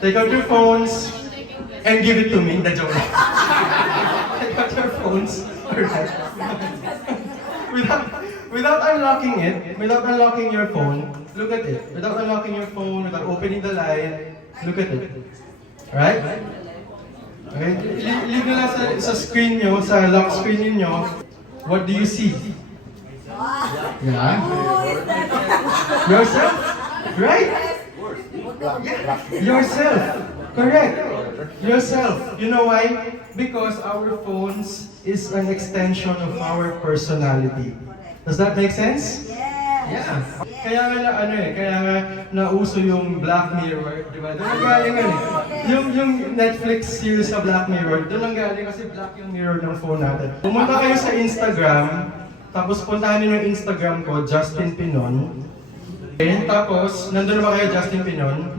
Take out your phones and give it to me. The joke. Take out your phones. Alright. Without unlocking your phone, look at it. Without unlocking your phone, without opening the light, look at it. Alright? Okay? Leave na lang sa screen nyo, sa lock screen ninyo. What do you see? Yeah? Yourself? Right? Yeah. Yourself. Correct. Yourself. You know why? Because our phones is an extension of our personality. Does that make sense? Yeah. Kaya nga kaya nga nauso yung Black Mirror, di ba? Doon ang galing yung Netflix series sa Black Mirror, doon ang galing kasi black yung mirror ng phone natin. Pumunta kayo sa Instagram, tapos puntahan niyo yung Instagram ko, Justin Pinon. Okay, tapos, nandun naman kayo, Justin Pinon.